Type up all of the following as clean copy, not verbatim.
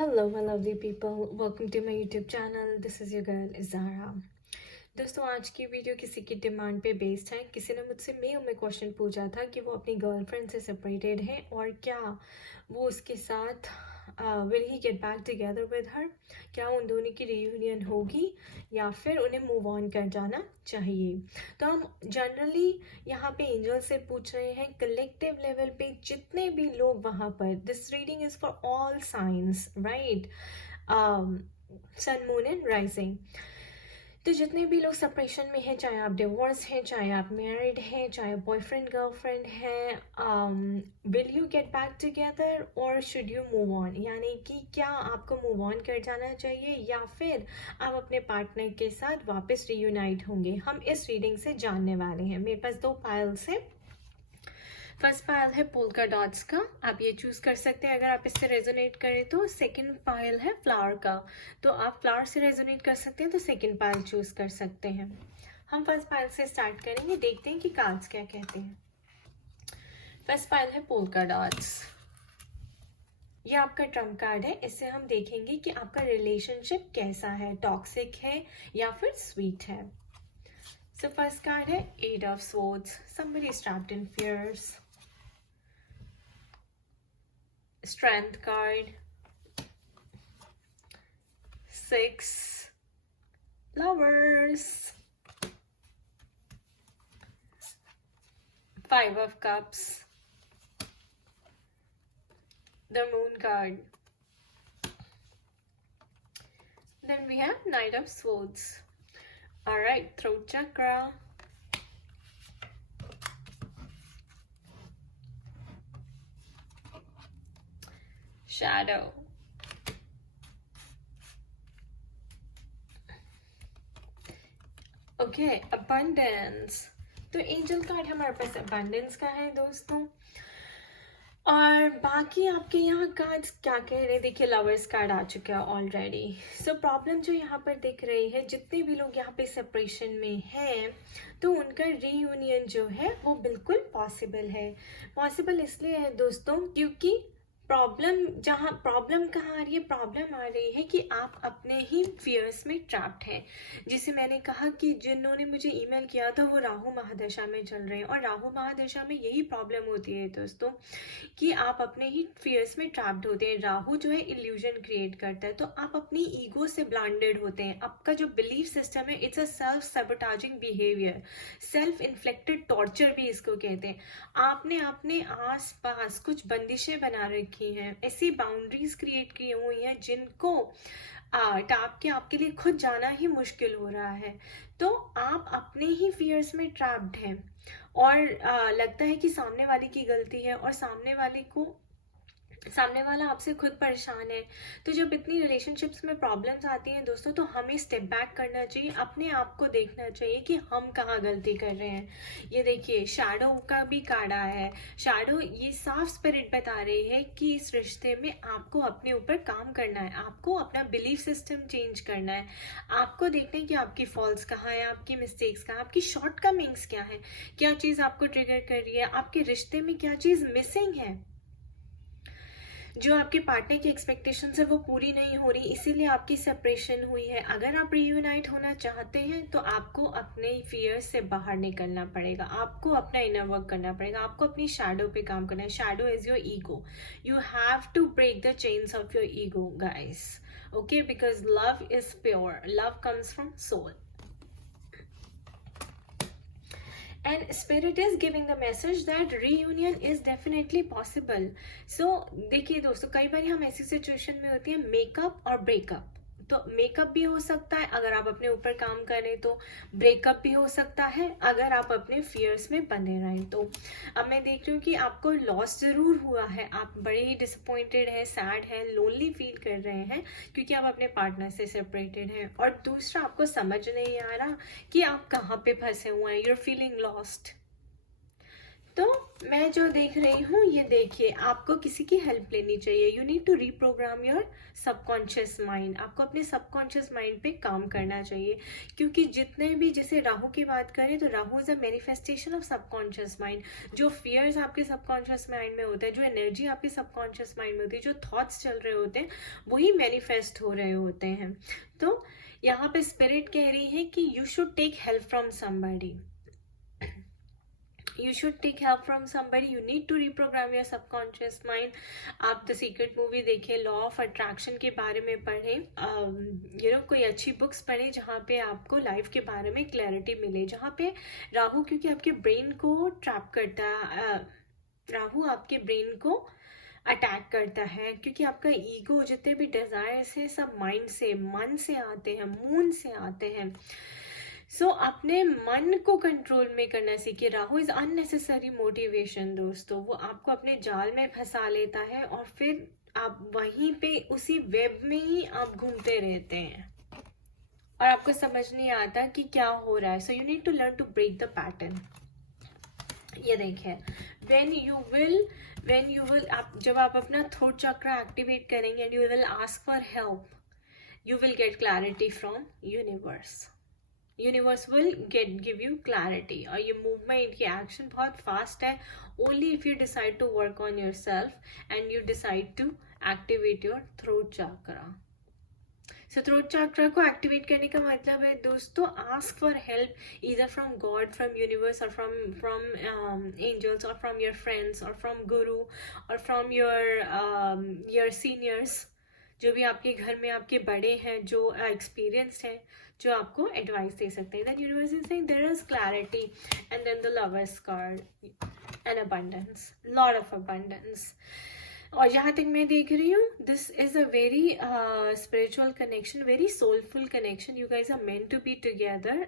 Hello, my lovely people. Welcome to my YouTube channel. This is your girl Izara. दोस्तों आज की video किसी की डिमांड पे बेस्ड है। किसी ने मुझसे मेल में क्वेश्चन पूछा था कि वो अपनी गर्लफ्रेंड से सेपरेटेड है और क्या वो उसके साथ will he get back together with her, क्या उन दोनों की रियूनियन होगी या फिर उन्हें मूव ऑन कर जाना चाहिए। तो हम जनरली यहाँ पे एंजल से पूछ रहे हैं, कलेक्टिव लेवल पे जितने भी लोग वहाँ पर, this reading is for all science, right, sun moon and rising. तो जितने भी लोग सेपरेशन में हैं, चाहे आप डिवोर्स हैं, चाहे आप मैरिड हैं, चाहे बॉयफ्रेंड गर्लफ्रेंड हैं, will you get back together और शुड यू मूव ऑन, यानी कि क्या आपको मूव ऑन कर जाना चाहिए या फिर आप अपने पार्टनर के साथ वापस रियूनाइट होंगे, हम इस रीडिंग से जानने वाले हैं। मेरे पास दो पाइल्स हैं। फर्स्ट पायल है पोल्का डॉट्स का, आप ये चूज कर सकते हैं अगर आप इससे रेजोनेट करें तो। सेकंड पायल है फ्लावर का, तो आप फ्लावर से रेजोनेट कर सकते हैं तो सेकंड पायल चूज कर सकते हैं। हम फर्स्ट पायल से स्टार्ट करेंगे, देखते हैं कि कार्ड्स क्या कहते हैं। फर्स्ट पायल है पोल्का डॉट्स, ये आपका ट्रम्प कार्ड है। इससे हम देखेंगे कि आपका रिलेशनशिप कैसा है, टॉक्सिक है या फिर स्वीट है। सो फर्स्ट कार्ड है eight of swords, somebody is trapped in fears. Strength card, 6 lovers, 5 of cups, the moon card, then we have knight of swords. All right, throat chakra, shadow, okay abundance। तो angel card हमारे पास abundance का है दोस्तों। और बाकी आपके यहाँ cards क्या कह रहे हैं, देखिए लवर्स कार्ड आ चुका है ऑलरेडी। सो प्रॉब्लम जो यहाँ पर दिख रही है, जितने भी लोग यहाँ पे सेपरेशन में हैं तो उनका रीयूनियन जो है वो बिल्कुल पॉसिबल है। पॉसिबल इसलिए है दोस्तों क्योंकि प्रॉब्लम कहाँ आ रही है, प्रॉब्लम आ रही है कि आप अपने ही फियर्स में ट्रैप्ड हैं। जिसे मैंने कहा कि जिन्होंने मुझे ईमेल किया था वो राहु महादशा में चल रहे हैं, और राहु महादशा में यही प्रॉब्लम होती है दोस्तों कि आप अपने ही फियर्स में ट्रैप्ड होते हैं। राहु जो है इल्यूजन क्रिएट करता है, तो आप अपनी ईगो से ब्लाइंडेड होते हैं। आपका जो बिलीफ सिस्टम है, it's a self sabotaging behaviour, self inflicted torture भी इसको कहते हैं। आपने अपने आस पास कुछ बंदिशें बना रखी हैं, ऐसी बाउंड्रीज क्रिएट की हुई हैं जिनको टाप के आपके लिए खुद जाना ही मुश्किल हो रहा है। तो आप अपने ही फियर्स में ट्रैप्ड हैं और लगता है कि सामने वाले की गलती है और सामने वाला आपसे खुद परेशान है। तो जब इतनी रिलेशनशिप्स में प्रॉब्लम्स आती हैं दोस्तों, तो हमें स्टेप बैक करना चाहिए, अपने आप को देखना चाहिए कि हम कहाँ गलती कर रहे हैं। ये देखिए शैडो का भी कार्ड आया है। शैडो ये साफ स्पिरिट बता रही है कि इस रिश्ते में आपको अपने ऊपर काम करना है, आपको अपना बिलीफ सिस्टम चेंज करना है, आपको देखना है कि आपकी फॉल्ट्स कहाँ है, आपकी मिस्टेक्स कहाँ, आपकी शॉर्टकमिंग्स क्या है, क्या चीज़ आपको ट्रिगर कर रही है, आपके रिश्ते में क्या चीज़ मिसिंग है, जो आपके पार्टनर की एक्सपेक्टेशंस है वो पूरी नहीं हो रही, इसीलिए आपकी सेपरेशन हुई है। अगर आप रियूनाइट होना चाहते हैं तो आपको अपने फियर से बाहर निकलना पड़ेगा, आपको अपना इनर वर्क करना पड़ेगा, आपको अपनी शैडो पे काम करना है। Shadow is your ego, you have to break the chains of your ego guys, okay, because love is pure, love comes from soul and spirit is giving the message that reunion is definitely possible. So देखिए दोस्तों, कई बार हम ऐसी situation में होती है makeup और breakup. तो मेकअप भी हो सकता है अगर आप अपने ऊपर काम करें, तो ब्रेकअप भी हो सकता है अगर आप अपने फियर्स में बने रहें। तो अब मैं देख रही हूँ कि आपको लॉस ज़रूर हुआ है, आप बड़े ही डिसअपॉइंटेड हैं, सैड हैं, लोनली फील कर रहे हैं क्योंकि आप अपने पार्टनर से सेपरेटेड हैं। और दूसरा, आपको समझ नहीं आ रहा कि आप कहाँ पे फंसे हुए हैं, यूर फीलिंग लॉस्ट। तो मैं जो देख रही हूँ, ये देखिए, आपको किसी की हेल्प लेनी चाहिए। You need to reprogram your subconscious mind. आपको अपने सबकॉन्शियस माइंड पे काम करना चाहिए, क्योंकि जितने भी, जैसे राहु की बात करें तो Rahu is a manifestation of subconscious mind. जो फियर्स आपके सबकॉन्शियस माइंड में होते हैं, जो एनर्जी आपके सबकॉन्शियस माइंड में होती है, जो थॉट्स चल रहे होते हैं, वही मैनिफेस्ट हो रहे होते हैं। तो यहाँ पे स्पिरिट कह रही है कि you should take help from somebody. You should take help from somebody. You need to reprogram your subconscious mind. आप द सीक्रेट मूवी देखें, लॉ ऑफ अट्रैक्शन के बारे में पढ़ें, कोई अच्छी बुक्स पढ़ें जहाँ पे आपको लाइफ के बारे में क्लैरिटी मिले। जहाँ पे राहु, क्योंकि आपके ब्रेन को ट्रैप करता है, राहु आपके ब्रेन को अटैक करता है, क्योंकि आपका ईगो, जितने भी डिजायर्स है, सब माइंड से, मन से आते हैं, मून से आते हैं। सो अपने मन को कंट्रोल में करना सीखिए। राहु इज अननेसेसरी मोटिवेशन दोस्तों। वो आपको अपने जाल में फंसा लेता है और फिर आप वहीं पे उसी वेब में ही आप घूमते रहते हैं और आपको समझ नहीं आता कि क्या हो रहा है। So you need to learn to break the pattern. ये देखिए, when you will जब आप अपना थ्रोट चक्र एक्टिवेट करेंगे and you will ask for help, you will get clarity from universe will give you clarity। और ये मूवमेंट, ये एक्शन बहुत फास्ट है। Only if you decide to work on your self and you decide to activate your throat chakra. So throat chakra को activate करने का मतलब है दोस्तों, ask for help either from God, from universe, or from angels, or from your friends, or from guru, or from your seniors, जो भी आपके घर में आपके बड़े हैं, जो एक्सपीरियंस्ड हैं, जो आपको एडवाइस दे सकते हैं। That universe is saying there is clarity and then the lovers card and abundance, lot of abundance. और जहाँ तक मैं देख रही हूँ, this is a very spiritual connection, very soulful connection. You guys are meant to be together,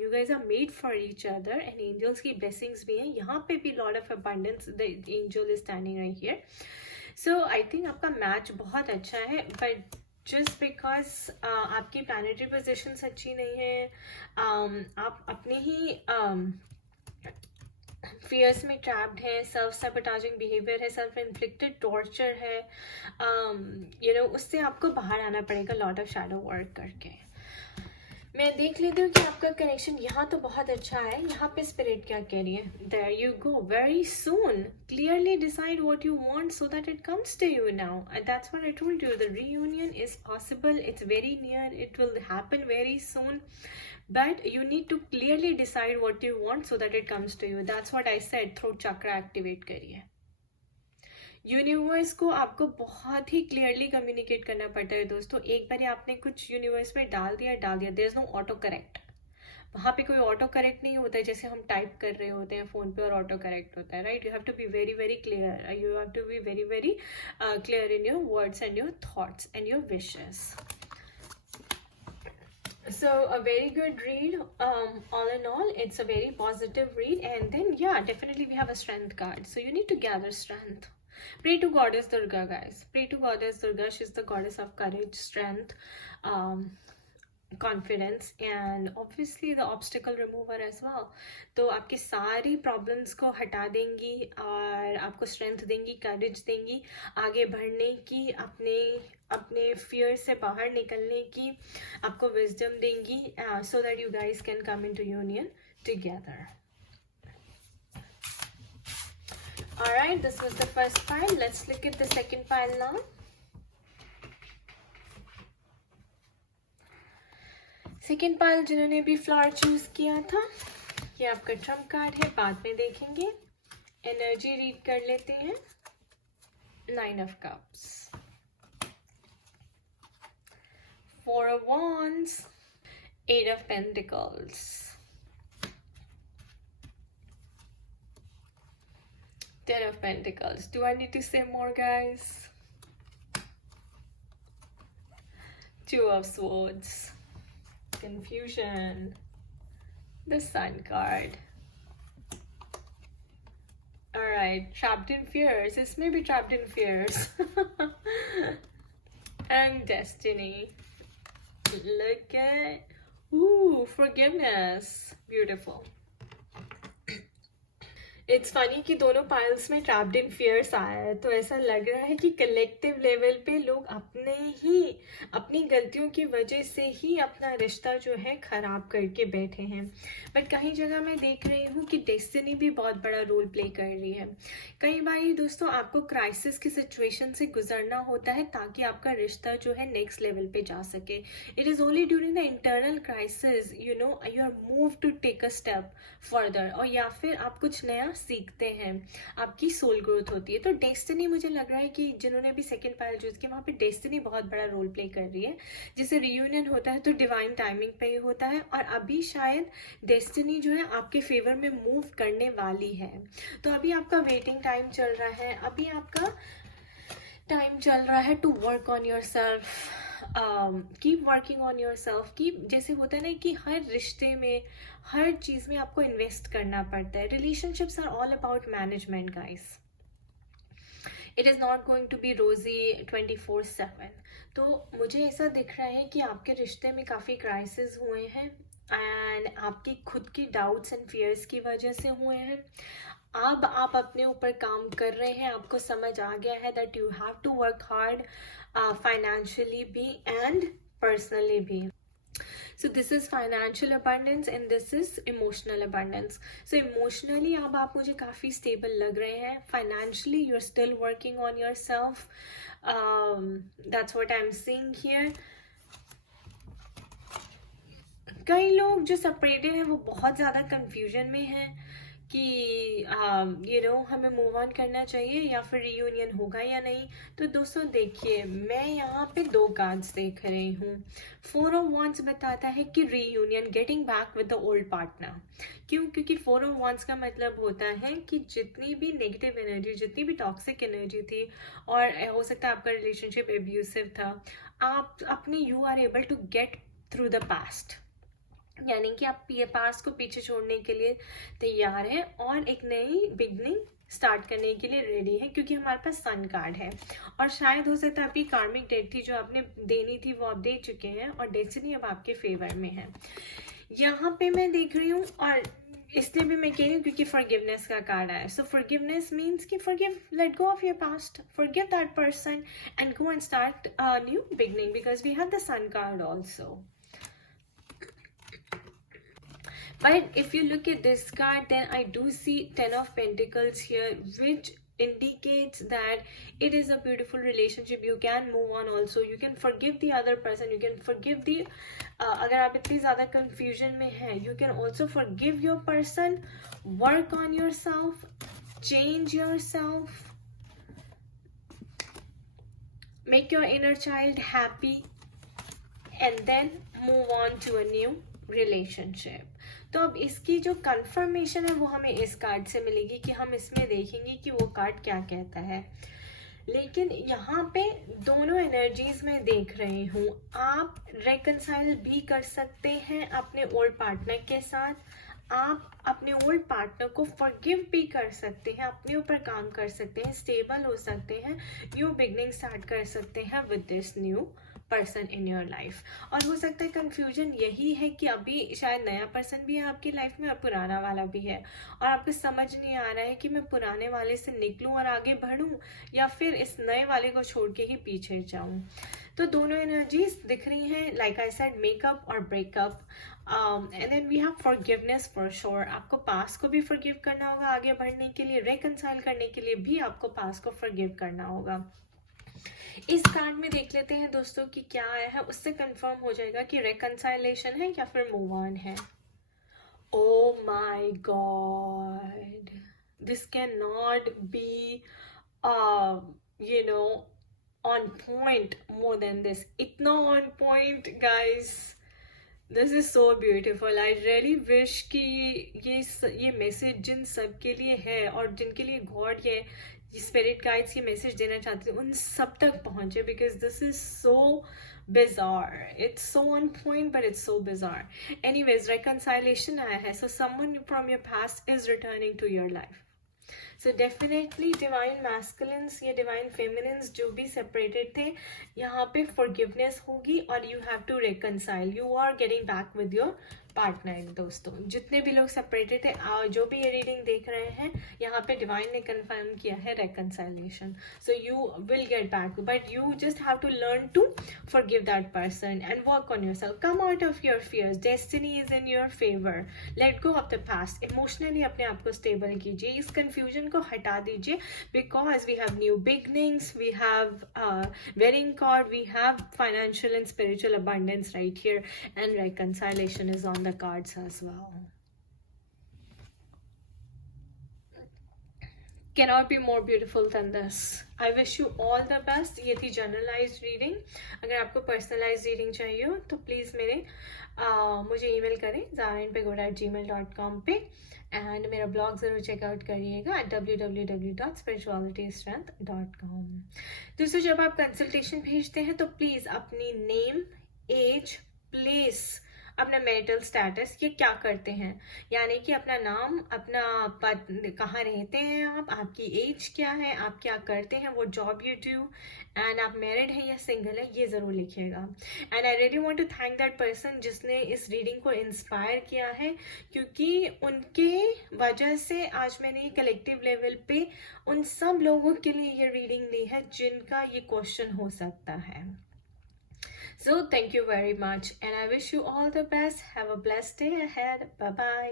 you guys are made for each other, and angels की blessings भी हैं। यहाँ पे भी lot of abundance, the angel is standing right here. So I think आपका match बहुत अच्छा है, बट जस्ट बिकॉज आपकी प्लानिटरी पोजिशंस अच्छी नहीं है, आप अपने ही फियर्स में ट्रैप्ड है, सेल्फ सबटाजिंग बिहेवियर है, सेल्फ इन्फ्लिक्टेड टॉर्चर है, उससे आपको बाहर आना पड़ेगा लॉट ऑफ शैडो वर्क करके। मैं देख लेती हूँ कि आपका कनेक्शन यहाँ तो बहुत अच्छा है। यहाँ पे स्पिरिट क्या कह रही है? There you go, very soon clearly decide what you want so that it comes to you now. That's what I told you, the reunion is possible, it's very near, it will happen very soon, but you need to clearly decide what you want so that it comes to you. That's what I said, throat chakra activate करिए। Universe को आपको बहुत ही clearly communicate करना पड़ता है दोस्तों। एक बार आपने कुछ यूनिवर्स में डाल दिया, there is no auto correct. वहाँ पे कोई ऑटो करेक्ट नहीं होता है, जैसे हम टाइप कर रहे होते हैं फोन पे और ऑटो करेक्ट होता है, right? You have to be very very clear, you have to be very very clear in your words and your thoughts and your wishes. So a very good read, all in all it's a very positive read. And then yeah, definitely we have a strength card, so you need to gather strength. Pray to Goddess Durga, guys. Pray to Goddess Durga. She's the goddess of courage, strength, confidence, and obviously the obstacle remover as well. तो आपकी सारी problems को हटा देंगी और आपको strength देंगी, करेज देंगी आगे बढ़ने की, अपने फियर से बाहर निकलने की, आपको विजडम देंगी, so that you guys can come into union together. Alright, this was the first pile. Let's look at the second pile now. Second pile जिन्होंने भी फ्लावर चूज किया था, ये आपका ट्रम्प कार्ड है, बाद में देखेंगे। एनर्जी रीड कर लेते हैं। 9 of Cups, 4 of Wands, 8 of Pentacles, 10 of Pentacles. Do I need to say more, guys? 2 of Swords, confusion, the Sun card. All right, trapped in fears. This may be trapped in fears. And destiny. Look at, ooh, forgiveness. Beautiful. It's funny कि दोनों piles में trapped in fears आया है, तो ऐसा लग रहा है कि कलेक्टिव लेवल पे लोग अपनी गलतियों की वजह से ही अपना रिश्ता जो है खराब करके बैठे हैं। बट कहीं जगह मैं देख रही हूँ कि डेस्टिनी भी बहुत बड़ा रोल प्ले कर रही है। कई बार दोस्तों आपको क्राइसिस की सिचुएशन से गुजरना होता है ताकि आपका रिश्ता जो है नेक्स्ट लेवल पे जा सके। It is only during the internal crisis you are move to take a step further, और या फिर आप कुछ नया सीखते हैं, आपकी सोल ग्रोथ होती है। तो डेस्टिनी, मुझे लग रहा है कि जिन्होंने भी सेकंड पायल चूज किया वहाँ पे डेस्टिनी बहुत बड़ा रोल प्ले कर रही है। जैसे रियूनियन होता है तो डिवाइन टाइमिंग पे ही होता है, और अभी शायद डेस्टिनी जो है आपके फेवर में मूव करने वाली है। तो अभी आपका वेटिंग टाइम चल रहा है, अभी आपका टाइम चल रहा है to work on your self, keep working on your self. की जैसे होता है ना कि हर रिश्ते में, हर चीज़ में आपको इन्वेस्ट करना पड़ता है। Relationships are all about management guys, it is not going to be rosy 24/7। तो मुझे ऐसा दिख रहा है कि आपके रिश्ते में काफ़ी क्राइसिस हुए हैं एंड आपकी खुद की डाउट्स एंड फियर्स की वजह से हुए हैं। अब आप अपने ऊपर काम कर रहे हैं, आपको समझ आ गया है that you have to work hard financially भी एंड पर्सनली भी। So this is financial abundance and this is emotional abundance. So emotionally अब आप मुझे काफ़ी stable लग रहे हैं, financially you're still working on yourself, that's what I'm seeing here. कई लोग जो separated हैं वो बहुत ज़्यादा confusion में हैं कि हमें मूव ऑन करना चाहिए या फिर रियूनियन होगा या नहीं। तो दोस्तों देखिए, मैं यहाँ पे 2 कार्ड्स देख रही हूँ। 4 ऑफ वांड्स बताता है कि reunion, getting back with the old partner. क्यों? क्योंकि 4 ऑफ वांड्स का मतलब होता है कि जितनी भी नेगेटिव एनर्जी, जितनी भी टॉक्सिक एनर्जी थी, और हो सकता है आपका रिलेशनशिप एब्यूसिव था, आप अपने you are able to get through the past, यानी कि आप ये पास्ट को पीछे छोड़ने के लिए तैयार हैं और एक नई बिगनिंग स्टार्ट करने के लिए रेडी है, क्योंकि हमारे पास सन कार्ड है। और शायद हो सकता है आपकी कार्मिक डेट थी जो आपने देनी थी वो आप दे चुके हैं, और डेस्टिनी अब आपके फेवर में है। यहाँ पे मैं देख रही हूँ, और इसलिए भी मैं कह रही हूँ क्योंकि फॉरगिवनेस का कार्ड आया। सो फॉरगिवनेस मीन्स कि forgive, let go of your past, forgive that person and go and start new beginning, because we have the sun card also. But if you look at this card, then I do see 10 of Pentacles here, which indicates that it is a beautiful relationship. You can move on also, you can forgive the other person, you can forgive the अगर आप इतनी ज़्यादा confusion में हैं, you can also forgive your person, work on yourself, change yourself, make your inner child happy, and then move on to a new relationship. तो अब इसकी जो कंफर्मेशन है वो हमें इस कार्ड से मिलेगी, कि हम इसमें देखेंगे कि वो कार्ड क्या कहता है। लेकिन यहाँ पे दोनों एनर्जीज में देख रही हूँ, आप रेकनसाइल भी कर सकते हैं अपने ओल्ड पार्टनर के साथ, आप अपने ओल्ड पार्टनर को फॉरगिव भी कर सकते हैं, अपने ऊपर काम कर सकते हैं, स्टेबल हो सकते हैं, न्यू बिगनिंग स्टार्ट कर सकते हैं with this new person in your life. और हो सकता है कंफ्यूजन यही है कि अभी शायद नया पर्सन भी है आपकी लाइफ में और पुराना वाला भी है, और आपको समझ नहीं आ रहा है कि मैं पुराने वाले से निकलूं और आगे बढ़ूं या फिर इस नए वाले को छोड़ के ही पीछे जाऊं। तो दोनों एनर्जीज दिख रही हैं, लाइक आई सेड, मेकअप और breakup, and then we have forgiveness for sure. आपको पास्ट को भी फॉरगिव करना होगा आगे बढ़ने के लिए, रेकनसाइल करने के लिए भी आपको पास्ट को फॉरगिव करना होगा। इस कार्ड में देख लेते हैं दोस्तों कि क्या आया है, उससे कंफर्म हो जाएगा कि रेकनसाइलेशन है या फिर मूव ऑन है। Oh my God, this can not be on point more than this, इतना on point guys, this is so beautiful. I really wish कि ये मैसेज जिन सब के लिए है और जिनके लिए गॉड ये स्पिरिट गाइड्स ये मैसेज देना चाहते हैं उन सब तक पहुंचे, because this is so bizarre, it's so on point but it's so bizarre. Anyways, reconciliation आया है, so someone from your past is returning to your life. So definitely divine masculines या divine feminines जो भी separated थे, यहाँ पे forgiveness होगी और you have to reconcile, you are getting back with your partner दोस्तों, जितने भी लोग सेपरेटेड है, जो भी ये रीडिंग देख रहे हैं, यहाँ पे डिवाइन ने कंफर्म किया है reconciliation. So you will get back, but you just have to learn to forgive that person and work on yourself. Come out of your fears. Destiny is in your favor. Let go of the past. Emotionally अपने आप को stable कीजिए, इस confusion को हटा दीजिए, because we have new beginnings, we have wedding card, we have financial and spiritual abundance right here, and reconciliation is on the cards as well. Cannot be more beautiful than this. I wish you all the best. ये थी generalised reading. अगर आपको personalised reading चाहिए हो तो please मुझे email करें zarainpagoda@gmail.com पे, एंड मेरा ब्लॉग ज़रूर चेकआउट करिएगा www.spiritualitystrength.com. दोस्तों, जब आप कंसल्टेशन भेजते हैं तो प्लीज़ अपनी नेम, एज, प्लेस, अपना मैरिटल स्टेटस, ये क्या करते हैं, यानी कि अपना नाम, अपना कहाँ रहते हैं आप, आपकी एज क्या है, आप क्या करते हैं, वो जॉब यू डू, एंड आप मैरिड हैं या सिंगल है, ये ज़रूर लिखिएगा. And I really want to thank that person जिसने इस रीडिंग को इंस्पायर किया है, क्योंकि उनके वजह से आज मैंने कलेक्टिव लेवल पे उन सब लोगों के लिए ये रीडिंग ली है जिनका ये क्वेश्चन हो सकता है. So thank you very much, and I wish you all the best. Have a blessed day ahead. Bye bye.